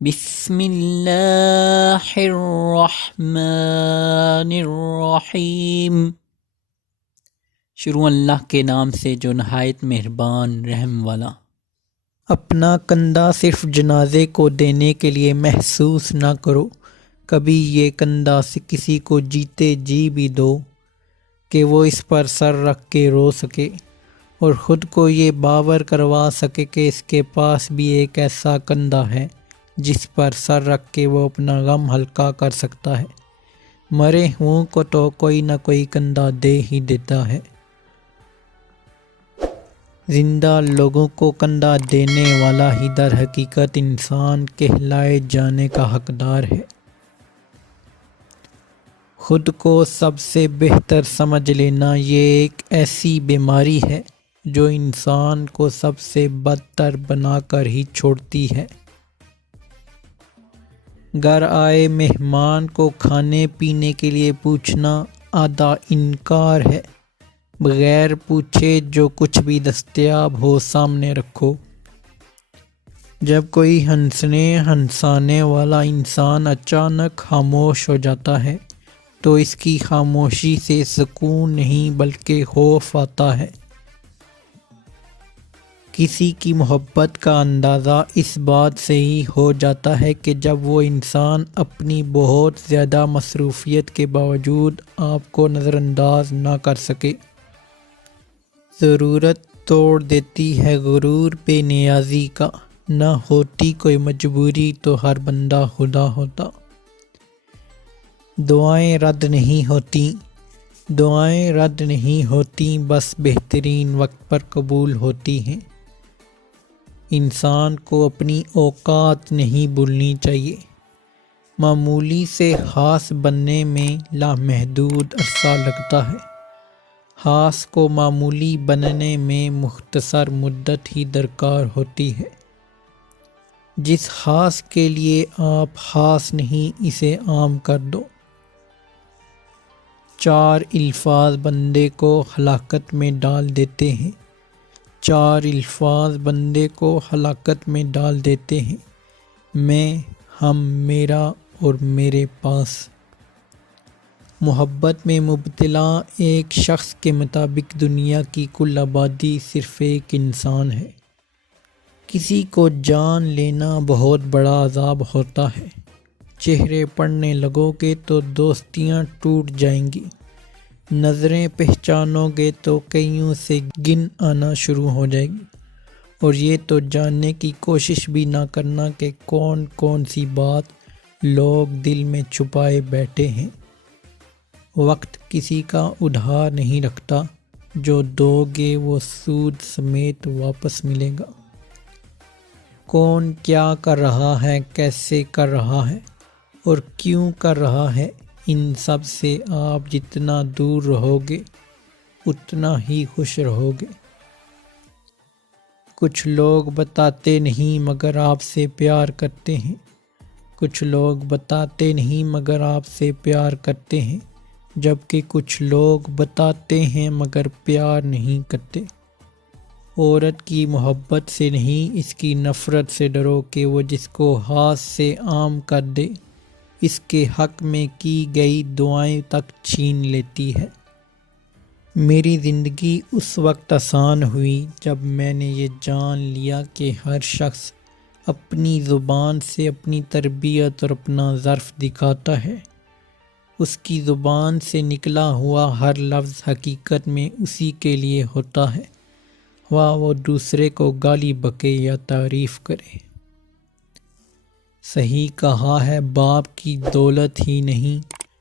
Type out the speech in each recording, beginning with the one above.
بسم اللہ الرحمن الرحیم۔ شروع اللہ کے نام سے جو نہایت مہربان رحم والا۔ اپنا کندھا صرف جنازے کو دینے کے لیے محسوس نہ کرو، کبھی یہ کندھا سے کسی کو جیتے جی بھی دو کہ وہ اس پر سر رکھ کے رو سکے اور خود کو یہ باور کروا سکے کہ اس کے پاس بھی ایک ایسا کندھا ہے جس پر سر رکھ کے وہ اپنا غم ہلکا کر سکتا ہے۔ مرے ہوں کو تو کوئی نہ کوئی کندھا دے ہی دیتا ہے۔ زندہ لوگوں کو کندھا دینے والا ہی در حقیقت انسان کہلائے جانے کا حقدار ہے۔ خود کو سب سے بہتر سمجھ لینا یہ ایک ایسی بیماری ہے جو انسان کو سب سے بدتر بنا کر ہی چھوڑتی ہے۔ گھر آئے مہمان کو کھانے پینے کے لیے پوچھنا آدھا انکار ہے۔ بغیر پوچھے جو کچھ بھی دستیاب ہو سامنے رکھو۔ جب کوئی ہنسانے والا انسان اچانک خاموش ہو جاتا ہے تو اس کی خاموشی سے سکون نہیں بلکہ خوف آتا ہے۔ کسی کی محبت کا اندازہ اس بات سے ہی ہو جاتا ہے کہ جب وہ انسان اپنی بہت زیادہ مصروفیت کے باوجود آپ کو نظر انداز نہ کر سکے۔ ضرورت توڑ دیتی ہے غرور بے نیازی کا، نہ ہوتی کوئی مجبوری تو ہر بندہ خدا ہوتا۔ دعائیں رد نہیں ہوتی بس بہترین وقت پر قبول ہوتی ہیں۔ انسان کو اپنی اوقات نہیں بھولنی چاہیے۔ معمولی سے خاص بننے میں لامحدود عرصہ لگتا ہے، خاص کو معمولی بننے میں مختصر مدت ہی درکار ہوتی ہے۔ جس خاص کے لیے آپ خاص نہیں اسے عام کر دو۔ 4 الفاظ بندے کو ہلاکت میں ڈال دیتے ہیں۔ 4 الفاظ بندے کو ہلاکت میں ڈال دیتے ہیں: میں، ہم، میرا اور میرے پاس۔ محبت میں مبتلا ایک شخص کے مطابق دنیا کی کل آبادی صرف ایک انسان ہے۔ کسی کو جان لینا بہت بڑا عذاب ہوتا ہے۔ چہرے پڑھنے لگو گے تو دوستیاں ٹوٹ جائیں گی، نظریں پہچانو گے تو کئیوں سے گن آنا شروع ہو جائے گی، اور یہ تو جاننے کی کوشش بھی نہ کرنا کہ کون کون سی بات لوگ دل میں چھپائے بیٹھے ہیں۔ وقت کسی کا ادھار نہیں رکھتا، جو دو گے وہ سود سمیت واپس ملے گا۔ کون کیا کر رہا ہے، کیسے کر رہا ہے اور کیوں کر رہا ہے، ان سب سے آپ جتنا دور رہو گے اتنا ہی خوش رہو گے۔ کچھ لوگ بتاتے نہیں مگر آپ سے پیار کرتے ہیں۔ کچھ لوگ بتاتے نہیں مگر آپ سے پیار کرتے ہیں، جبکہ کچھ لوگ بتاتے ہیں مگر پیار نہیں کرتے۔ عورت کی محبت سے نہیں اس کی نفرت سے ڈرو کہ وہ جس کو ہاتھ سے عام کر دے، اس کے حق میں کی گئی دعائیں تک چھین لیتی ہے۔ میری زندگی اس وقت آسان ہوئی جب میں نے یہ جان لیا کہ ہر شخص اپنی زبان سے اپنی تربیت اور اپنا ظرف دکھاتا ہے۔ اس کی زبان سے نکلا ہوا ہر لفظ حقیقت میں اسی کے لیے ہوتا ہے، خواہ وہ دوسرے کو گالی بکے یا تعریف کرے۔ صحیح کہا ہے باپ کی دولت ہی نہیں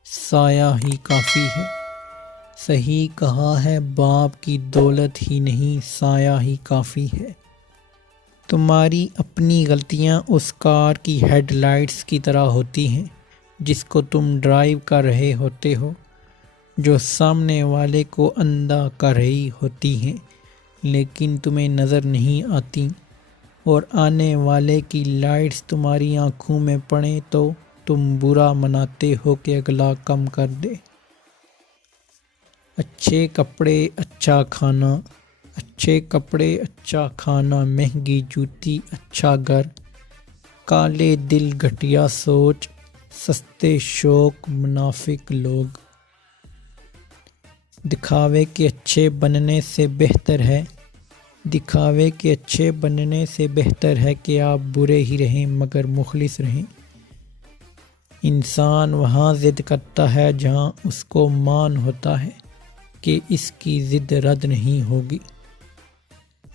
سایہ ہی کافی ہے۔ صحیح کہا ہے باپ کی دولت ہی نہیں سایہ ہی کافی ہے۔ تمہاری اپنی غلطیاں اس کار کی ہیڈ لائٹس کی طرح ہوتی ہیں جس کو تم ڈرائیو کر رہے ہوتے ہو، جو سامنے والے کو اندھا کر رہی ہوتی ہیں لیکن تمہیں نظر نہیں آتی، اور آنے والے کی لائٹس تمہاری آنکھوں میں پڑیں تو تم برا مناتے ہو کہ اگلا کم کر دے۔ اچھے کپڑے اچھا کھانا، مہنگی جوتی اچھا گھر، کالے دل گھٹیا سوچ، سستے شوق منافق لوگ۔ دکھاوے کے اچھے بننے سے بہتر ہے، دکھاوے کے اچھے بننے سے بہتر ہے کہ آپ برے ہی رہیں مگر مخلص رہیں۔ انسان وہاں ضد کرتا ہے جہاں اس کو مان ہوتا ہے کہ اس کی ضد رد نہیں ہوگی۔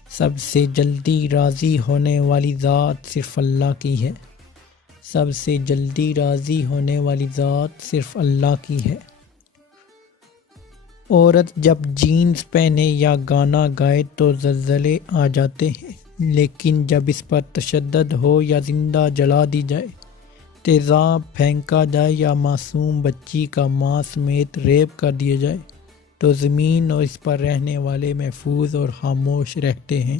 سب سے جلدی راضی ہونے والی ذات صرف اللہ کی ہے، سب سے جلدی راضی ہونے والی ذات صرف اللہ کی ہے۔ عورت جب جینز پہنے یا گانا گائے تو زلزلے آ جاتے ہیں، لیکن جب اس پر تشدد ہو یا زندہ جلا دی جائے، تیزاب پھینکا جائے یا معصوم بچی کا ماں سمیت ریپ کر دیا جائے تو زمین اور اس پر رہنے والے محفوظ اور خاموش رہتے ہیں۔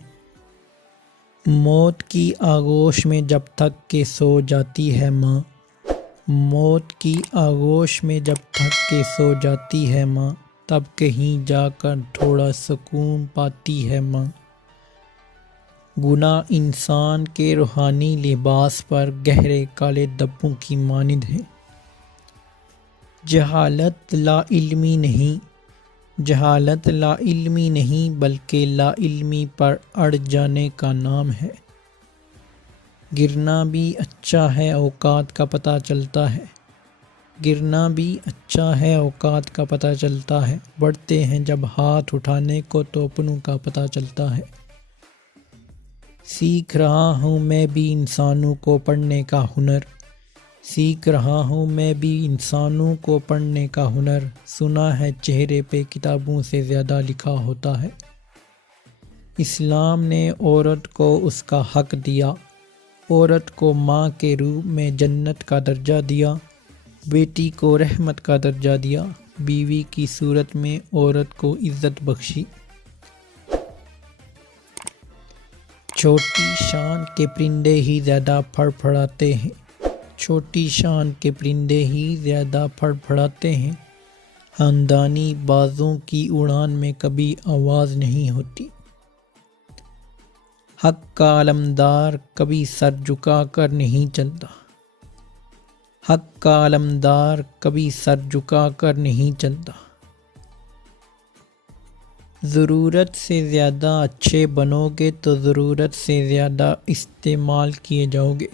موت کی آغوش میں جب تک کہ سو جاتی ہے ماں، موت کی آغوش میں جب تک کہ سو جاتی ہے ماں، تب کہیں جا کر تھوڑا سکون پاتی ہے ماں۔ گناہ انسان کے روحانی لباس پر گہرے کالے دبوں کی مانند ہے۔ جہالت لا علمی نہیں، جہالت لا علمی نہیں بلکہ لا علمی پر اڑ جانے کا نام ہے۔ گرنا بھی اچھا ہے، اوقات کا پتہ چلتا ہے، گرنا بھی اچھا ہے، اوقات کا پتہ چلتا ہے۔ بڑھتے ہیں جب ہاتھ اٹھانے کو تو اپنوں کا پتہ چلتا ہے۔ سیکھ رہا ہوں میں بھی انسانوں کو پڑھنے کا ہنر، سیکھ رہا ہوں میں بھی انسانوں کو پڑھنے کا ہنر۔ سنا ہے چہرے پہ کتابوں سے زیادہ لکھا ہوتا ہے۔ اسلام نے عورت کو اس کا حق دیا، عورت کو ماں کے روپ میں جنت کا درجہ دیا، بیٹی کو رحمت کا درجہ دیا، بیوی کی صورت میں عورت کو عزت بخشی۔ چھوٹی شان کے پرندے ہی زیادہ پھڑ پھڑاتے ہیں، چھوٹی شان کے پرندے ہی زیادہ پھڑ پھڑاتے ہیں۔ خاندانی بازوں کی اڑان میں کبھی آواز نہیں ہوتی۔ حق کا علمدار کبھی سر جھکا کر نہیں چلتا، حق کا علمدار کبھی سر جھکا کر نہیں چلتا۔ ضرورت سے زیادہ اچھے بنو گے تو ضرورت سے زیادہ استعمال کیے جاؤ گے،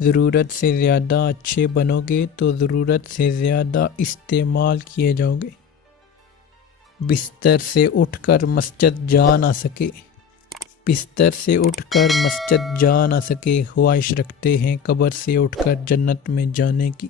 ضرورت سے زیادہ اچھے بنو گے تو ضرورت سے زیادہ استعمال کیے جاؤ گے۔ بستر سے اٹھ کر مسجد جا نہ سکے، بستر سے اٹھ کر مسجد جا نہ سکے، خواہش رکھتے ہیں قبر سے اٹھ کر جنت میں جانے کی۔